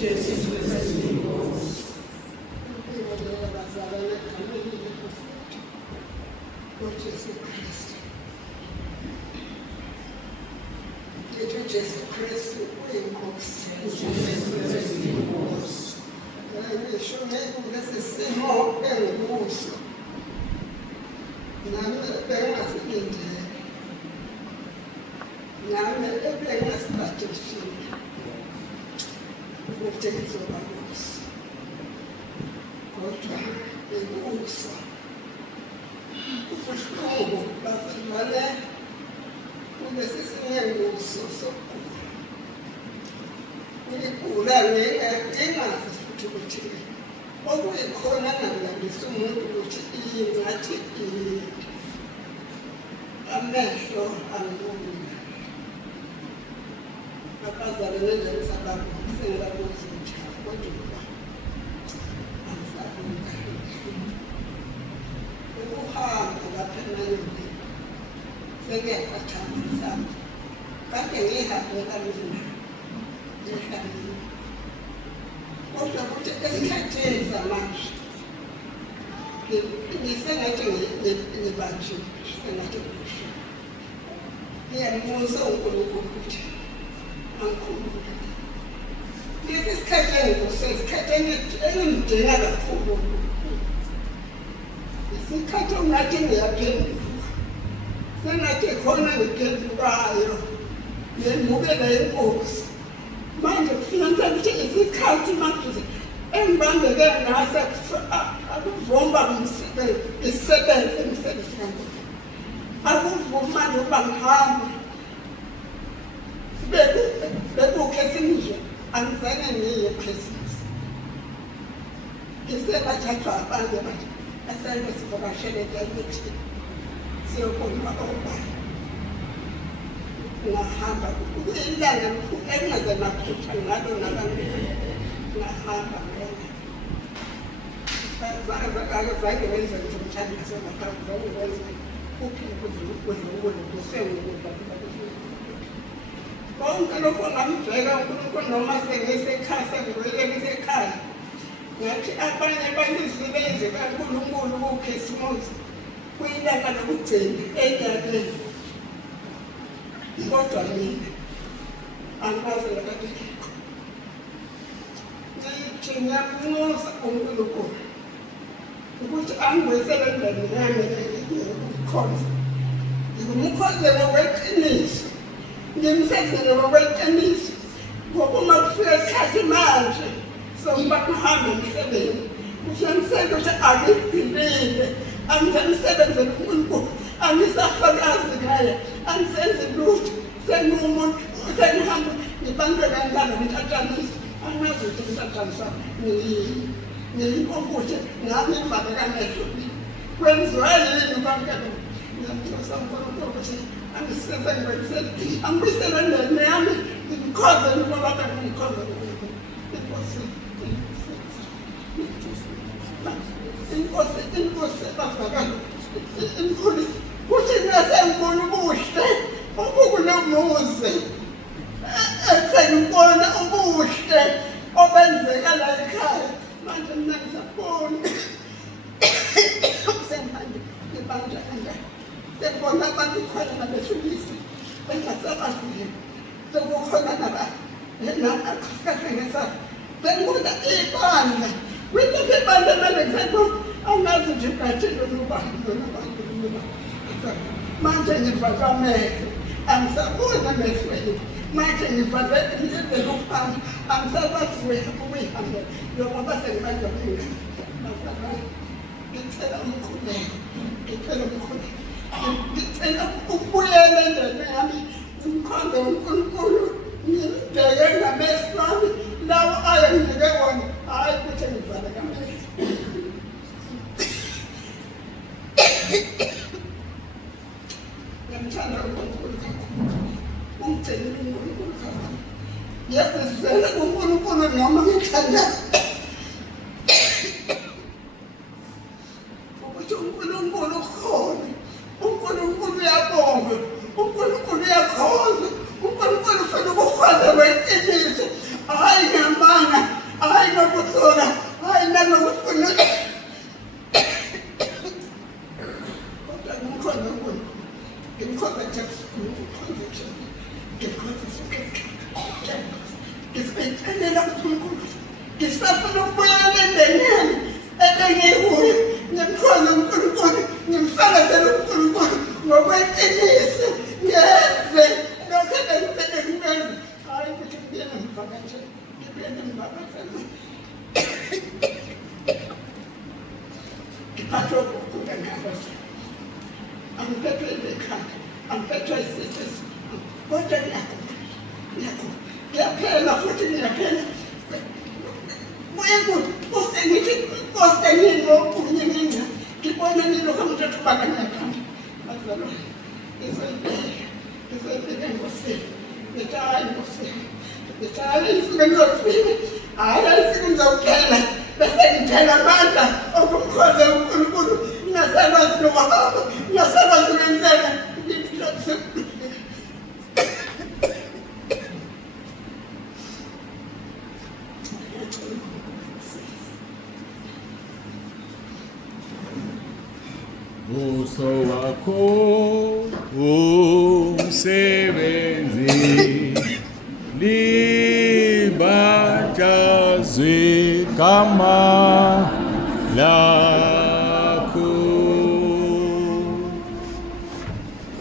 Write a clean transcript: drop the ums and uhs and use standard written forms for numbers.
Jesu Kristu inkosi. Jesu Kristu. Jesu Kristu uyinkosi. Jesu Kristu inkosi. Ngisho kulesi simo engikuso nami bengasilindele, nami bengasilindele ukuthi ngizoba nkosi, kodwa bekusa ubuhlungu baphumane kulesi singenguso sokugula. Ngigula ngingazi futhi ukuthi okuyikhona ngilandisa umuntu ukuthi ingathi amehlo angiboni. Abazali ngendlela sabantu sengabuza njalo kodwa angisaboni kahle. Ukuhamba lapha emayoni sengiyakhathama ngisaba. Kade ngihambe kamina ngihambile. Kodwa ukuthi esikhathini zamanje ngisengathi ngibanjiwe, sengathi ngisho. Ngiyambuza uNkulunkulu ukuthi angikhulule. Lesi sikhathi engikusesikhathi engimdinga kakhulu. Isikhathi ongathi ngiyaphenduka. Sengathi khona ngiphendukayo. Ngimukela inkosi. Manje kufanele ukuthi isikhathi manje engibambeke ngaso akuvumba ngisebenze umsebenzi wami. Akuvuma nokuba ngihambe. Bekukhesimije angizange ngiye Christmas. Ngisebathathwa abantu abathi asale sivakashele eDelmiti siyobona obani. Ngahamba ilanga engaze naphutha ngalo nabantu ngahamba ngena. Akazange wenze nje umthandazo ngaphandle wenze uphinde konke lokho ngamubheka uNkulunkulu noma sengisekhaya sengibuyele ngisekhaya. Ngathi abanye banizibeze kaNkulunkulu kukhisimusi kuyilanga lokugcina enyakeni. Kodwa mina angikaze ngababikho. Ngithi ngiyamnxusa uNkulunkulu ukuthi angibuyisele endlini yami ngikukhonza. Ngimkhonze ngokweqiniso, ngimsebenzele ngokweqiniso. Ngoba uma kufika isikhathi manje sokuba ngihambe emhlabeni, kufanele ukuthi angibhilile, angisemsebenzele uNkulunkulu, angisafakazi ngaye, angisenzi lutho, sengumuntu, sengihamba ngibandwe kanjalo ngithathaniswa. Angazi ukuthi ngithathaniswa ngiyinkonkuthe ngami ngivale kamehlo. Kwenziwa yini kwamkelo? Ngiyamthosa uNkulunkulu ukuthi angisize ngibuyisele, angibuyisele endlini yami, ngimkhonze ngoba bengimkhonze uNkulunkulu. Inkosi bafakala inkulu kuthi nasengibona ubuhle obukunomuzi sengibona ubuhle obenzeka la ekhaya. Manje mina ngisabona sengihamba ngibanja kanjani, sengibona abantu khona nabesilisa bengasabaziyo, sekukhona nakakhosikazi ngesasa, sengibona ibandla kwilapho ibandla manje ngisengibona angazi nje ngathi lolu bantu. Manje ngivaze amehlo, angisaboni emehlweni. Manje ngivaze ngizele ukuhamba, angisakwazi ukuyihambela njengoba sengibanjwa yingane. Ngicela umkhuleko, ngicela ukubuyela endlini yami, ngimkhonze uNkulunkulu, ngimdeke ngamehlo ami lawo ayenginike wona, hhayi ukuthi ngivale amehlo. Ngiyamthanda uNkulunkulu kakhulu, ungigcinile uNkulunkulu kakhulu. Ngiyazizela uNkulunkulu noma ngithandaza ukuthi uNkulunkulu ukhona, uNkulunkulu uyabonga, uNkulunkulu uyakhonza, uNkulunkulu ufuna ukukhonza kweqiniso, hhayi ngamanga. ngimkhonza uNkulunkulu, ngimkhonza nje ngimkhonza nje ngimkhonza sonke isikhathi, ngisibethanela uNkulunkulu, ngisafuna ukubuyela endenini ebengikuyo, ngimkhonza uNkulunkulu, ngimfakazela uNkulunkulu ngokweqiniso, ngenze lokho ebengifele ngikwenze, hhayi ukuthi ngibuye ngimvakashele, ngibuye ngimvakashele. Ngiphathwe ukugula ngakho, angiphethwe ikhanda, angiphethwe isisu, kodwa ngiyaphela futhi ngiyaphela. Buye kuthi ngithi Nkosi nginokunye mina, ngibona nilokhu umthetho ubaba ngiyaphanda. Bazalwane, ngizoyibheka enkosini, ngithi hayi nkosini, ngithi hayi isuke ngizofika, hhayi isuke ngizawuphela, bese ngithela amandla okumkhonza uNkulunkulu, ngingasakwazi nokuhamba, ngingasakwazi ukwenzeka. Uso wakho umsebenzi libajazwe igama lakho.